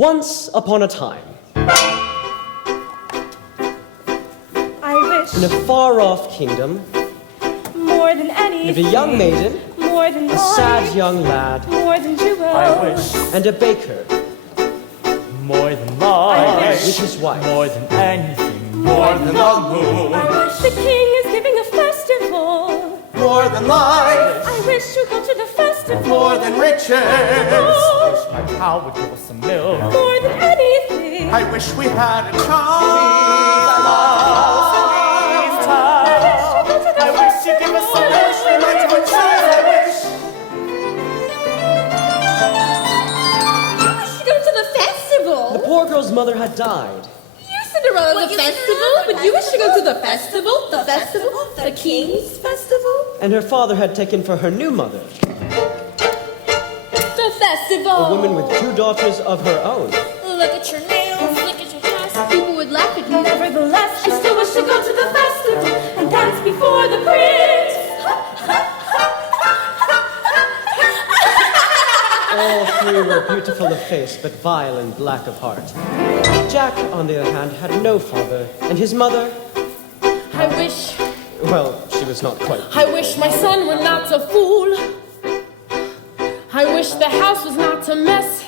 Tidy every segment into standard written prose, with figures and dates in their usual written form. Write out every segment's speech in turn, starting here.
Once upon a time, I wish in a far-off kingdom, more than anything, lived a young maiden, more than a sad young lad, more than jewels, I wish and a baker more than life, with his wife. more than anything, more than the moon, I wish the king is giving a festival. More than life, I wish to go to the festival. more than riches. Oh, my cow would give us some milk. more than anything. I wish we had a child. I wish you'd give us some milk. We might have a child, I wish. You wish to go to the festival? The poor girl's mother had died. You Cinderella, the festival? But you wish to go to the festival? The festival? The king's festival? And her father had taken for her new mother, The festival! a woman with 2 daughters of her own. Look at your nails, look at your dress. People would laugh at you. Nevertheless, I still wish to go to the festival and dance before the prince. All 3 were beautiful of face, but vile and black of heart. Jack, on the other hand, had no father, and his mother, I wish she was not quite. my son were not a fool. I wish the house was not a mess.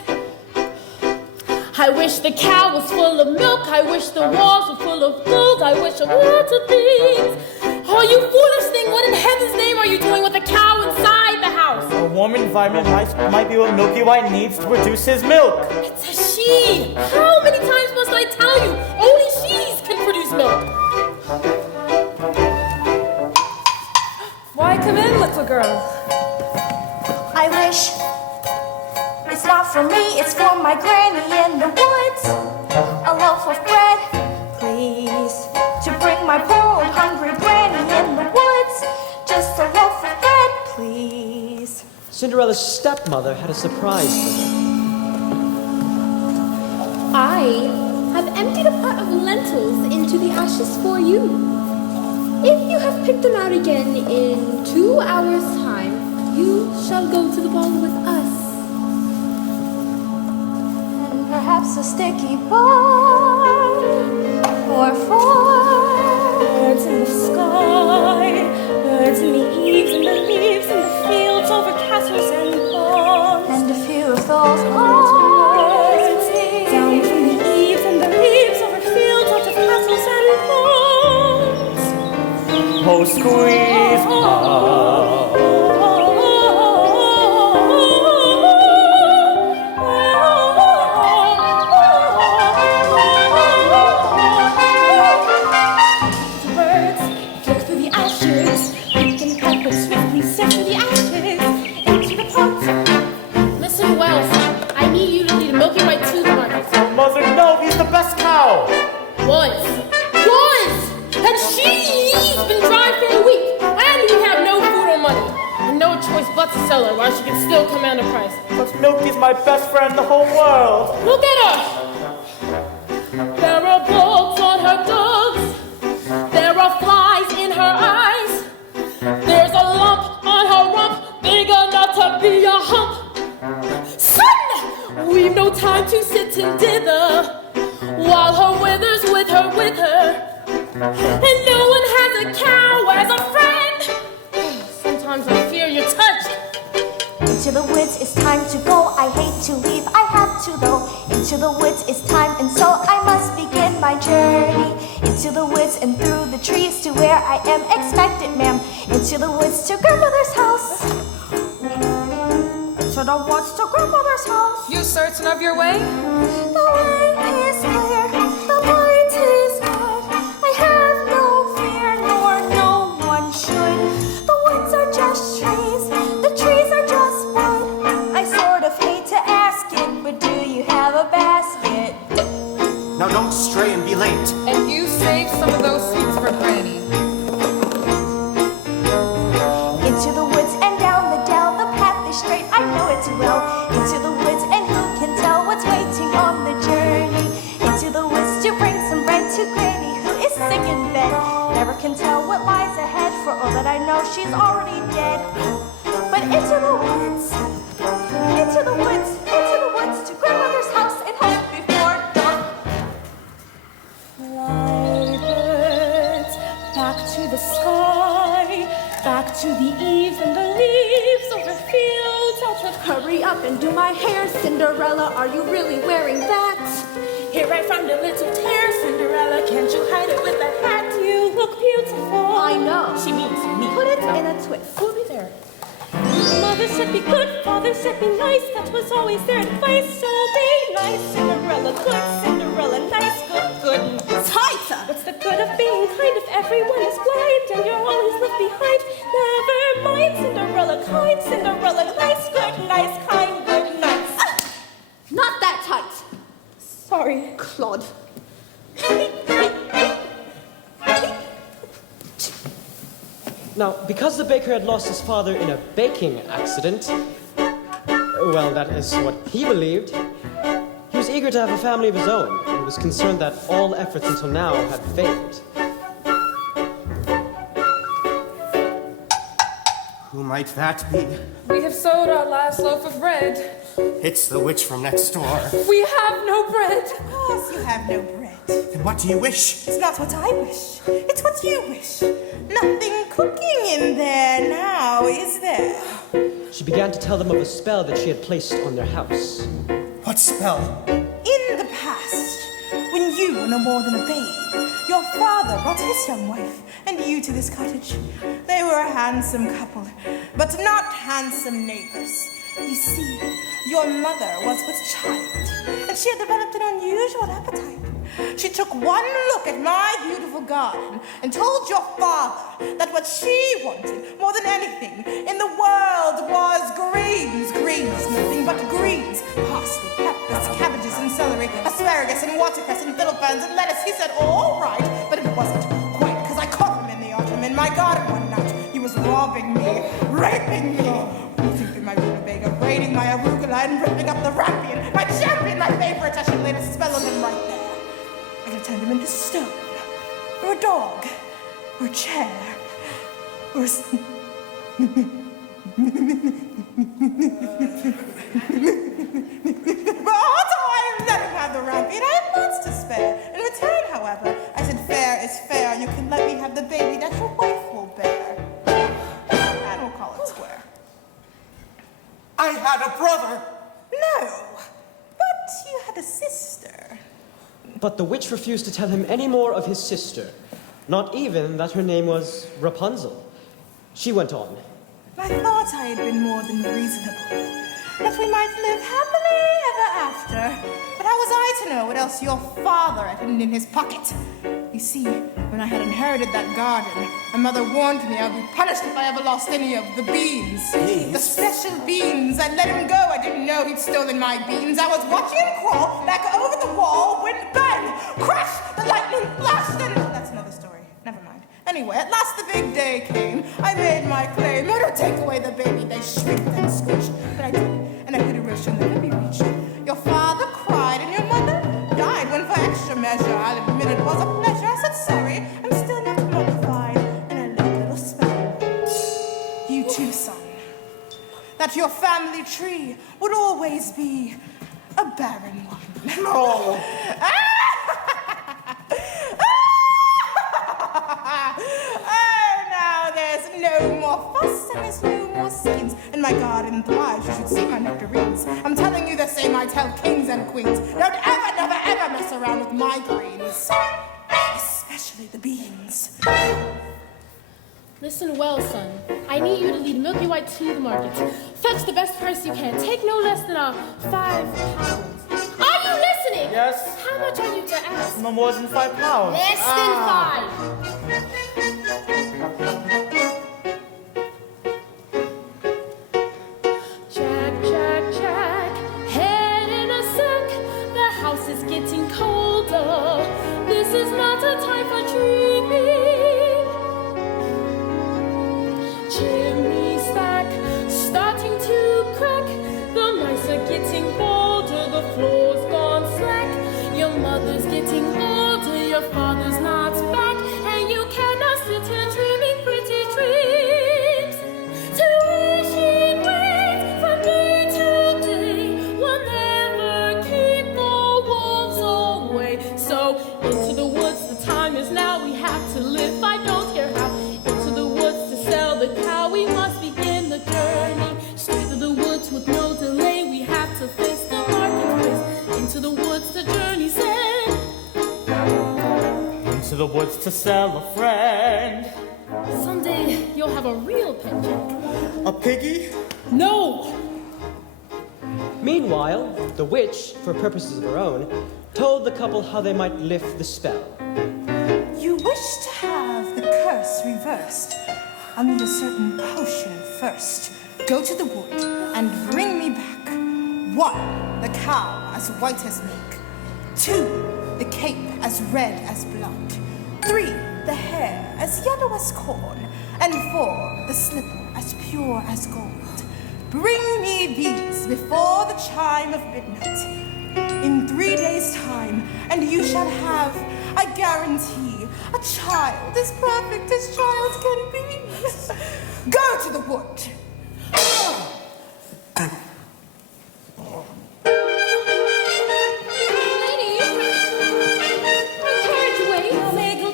I wish the cow was full of milk. I wish the walls were full of gold. I wish of lots of things. Oh, you foolish thing, what in heaven's name are you doing with a cow inside the house? A warm environment might be what Milky White needs to produce his milk. It's a she. How many times must I tell you? Only she's can produce milk. Why come in, little girl? I wish it's not for me, it's for my granny in the woods. A loaf of bread, please, to bring my poor old hungry granny in the woods. Just a loaf of bread, please. Cinderella's stepmother had a surprise for her. I have emptied a pot of lentils into the ashes for you. If you have picked them out again in 2 hours' time, you shall go to the ball with us. And perhaps a sticky ball or 4 Birds in the sky, birds in the eaves and the leaves in the fields over castles and ponds. and a few of those Birds down from the eaves and the leaves over fields onto castles and ponds. Oh, squeeze Birds flick through the ashes, pick and peck but swiftly sift through the ashes into the pot. Listen well, son. I need you to lead Milky White to the market. Mother, no, he's the best cow. Was. And she's been dry for a week. And we have no food or money. And no choice but to sell her while she can still command a price. But Milky's my best friend in the whole world. Look at her! There are bugs on her dogs. There are flies in her eyes. There's a lump on her rump, big enough to be a hump. Son! We've no time to sit and dither while her withers with her. And no one has a cow as a friend. Sometimes I fear you're touched. Into the woods, it's time to go. I hate to leave, I have to though. Into the woods, it's time, and so I must begin my journey. Into the woods and through the trees to where I am expected, ma'am. Into the woods to grandmother's house. To the woods to grandmother's house. You certain of your way? The way is clear, the light is good. I have no fear, nor no one should. The woods are just trees, the trees are just wood. I sort of hate to ask it, but do you have a basket? Now don't stray and be late. And you save some of those sweets for Granny. Into the woods and down the dell, the path is straight, I know it's well. Into the woods, and who can tell what's waiting on the journey? Into the woods to bring some bread to Granny, who is sick in bed. Never can tell what lies ahead, for all that I know, she's already dead. But into the woods to grandmother's house and home. to the eaves and the leaves over fields altered. Hurry up and do my hair, Cinderella. Are you really wearing that? Here I found a little tear, Cinderella. Can't you hide it with a hat? You look beautiful. I know. She means me. Put it in a twist. We'll be there. Mother said be good, father said be nice. That was always their advice. So be nice, Cinderella. Good, Cinderella. Nice, good. Tighter! What's the good of being kind if everyone is blind and you're always left behind? Never mind, Cinderella. Kind, Cinderella. Nice, good, nice, kind, good, nice. Not that tight. Sorry. Clod. Now, because the baker had lost his father in a baking accident, well, that is what he believed, he was eager to have a family of his own and was concerned that all efforts until now had failed. Who might that be? We have sold our last loaf of bread. It's the witch from next door. We have no bread. Of course you have no bread. And what do you wish? It's not what I wish. It's what you wish. Nothing cooking in there now, is there? She began to tell them of a spell that she had placed on their house. What spell? In the past, when you were no more than a babe, your father brought his young wife and you to this cottage. They were a handsome couple, but not handsome neighbors. You see, your mother was with child, and she had developed an unusual appetite. She took one look at my beautiful garden and told your father that what she wanted more than anything in the world was greens. Greens, nothing but greens. Parsley, peppers, cabbages and celery, asparagus and watercress and fiddle ferns and lettuce. He said, all right, but it wasn't quite, because I caught him in the autumn in my garden one night. He was robbing me, raping me, eating through my rutabaga, braiding my arugula and ripping up the rampion. My champion, my favorite, I should laid a spell on him right there. I could have turned him into stone, or a dog, or a chair, or a... But I let him have the rampion. I have months to spare. In return, however, I said fair is fair. You can let me have the baby that your wife will bear. And we'll call it square. I had a brother. No, but you had a sister. But the witch refused to tell him any more of his sister, not even that her name was Rapunzel. She went on. I thought I had been more than reasonable, that we might live happily ever after. But how was I to know what else your father had hidden in his pocket? You see, when I had inherited that garden, my mother warned me I would be punished if I ever lost any of the beans. Beans? The special beans. I let him go. I didn't know he'd stolen my beans. I was watching him crawl back over the wall when bang! Crash! The lightning flashed and... That's another story. Never mind. Anyway, at last the big day came. I made my claim. Oh, don't take away the baby. They shrieked and screeched. But I did, and I could have wished never be reached. Your father cried and your mother died when for extra measure I'll admit it was a pleasure. I said sorry. I'm still not mortified. And I laid a little spell. You too, son. That your family tree would always be a barren one. No. Oh, now there's no more fuss and there's no more schemes. And my garden thrives, you should see my nectarines. I'm telling you the same I tell kings and queens. Don't ever, never, ever mess around with my greens. Especially the beans. Listen well, son. I need you to lead Milky White to the market. Fetch the best price you can. Take no less than £5. Are you listening? Yes. How much are you to ask? No more than £5. Less than 5. Jack, Jack, Jack, head in a sack. The house is getting colder. This is not a time for dreaming. Chimney stack starting to crack. The mice are getting bolder. The floor's gone slack. Your mother's getting older. Your father's not back, and you can't the woods to sell a friend. Someday you'll have a real pet, Jack. A piggy? No! Meanwhile, the witch, for purposes of her own, told the couple how they might lift the spell. You wish to have the curse reversed. I'll need a certain potion first. Go to the wood and bring me back 1, the cow as white as milk. 2, the cape as red as blood. 3, the hair as yellow as corn. And 4, the slipper as pure as gold. Bring me these before the chime of midnight. In 3 days' time, and you shall have, I guarantee, a child as perfect as child can be. Go to the wood.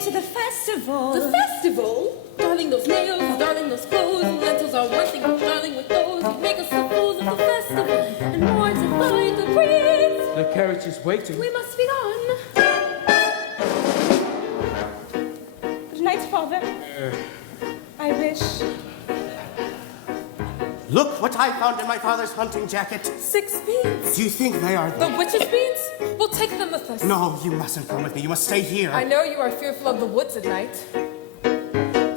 To the festival. The festival? Darling, those nails, darling, those clothes. Lentils are one thing, darling, with those. You make us the fools of the festival. And more to find the prince. The carriage is waiting. We must be gone. Good night, Father. I wish. Look what I found in my father's hunting jacket. 6 beans. Do you think they are The witch's beans? We'll take them with us. No, you mustn't come with me. You must stay here. I know you are fearful of the woods at night.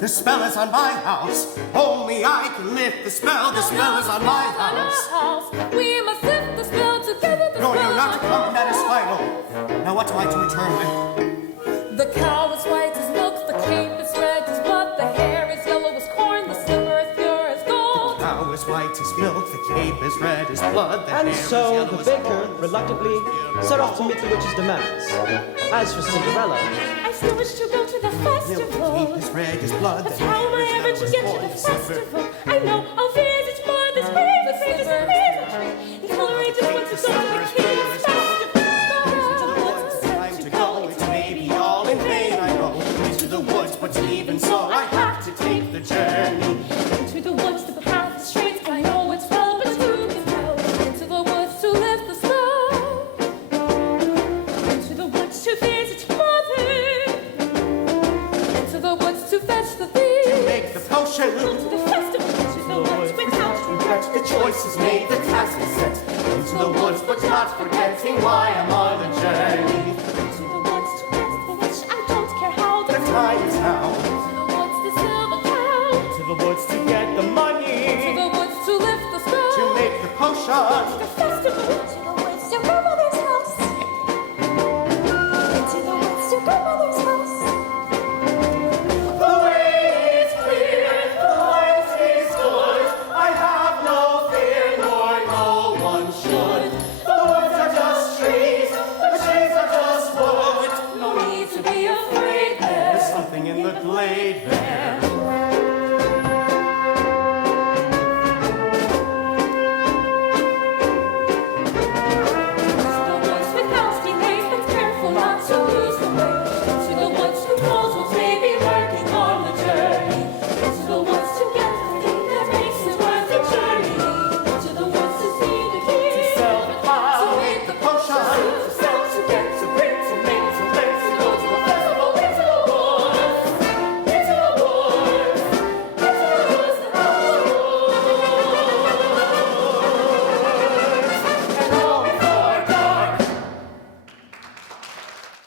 The spell is on my house. Only I can lift the spell. The spell is on my On our house. house. We must lift the spell together. The No, spell you're not to on come. our That is house. final. Now what am I to return with? The cow is white as milk, the cape is red as blood, the hair is yellow as corn, the slipper is pure as gold. Cow is white as milk. The cape is red as blood. The And hair is so yellow the as baker corn. reluctantly set off to meet the witch's demands. As for Cinderella, I still wish to go to the Milk, the festival. cape is red as blood. But The how am hair I is ever yellow to as get to corn. the slipper- festival? I know I'll visit for this brave, the greatest slipper. wizardry. And Coleridge want to go to the king's festival. Time to go, it may be all in vain, I know. Into the woods, but even so, I have to take the journey. Into the woods to the path is straight. I know it's wrong, but who can tell? Into the woods to lift the spell. Into the woods to visit mother. Into the woods to fetch the thief. Make the potion. To the festival. To the woods without regret. The choice is made, the task is set. Into the woods, but not forgetting why am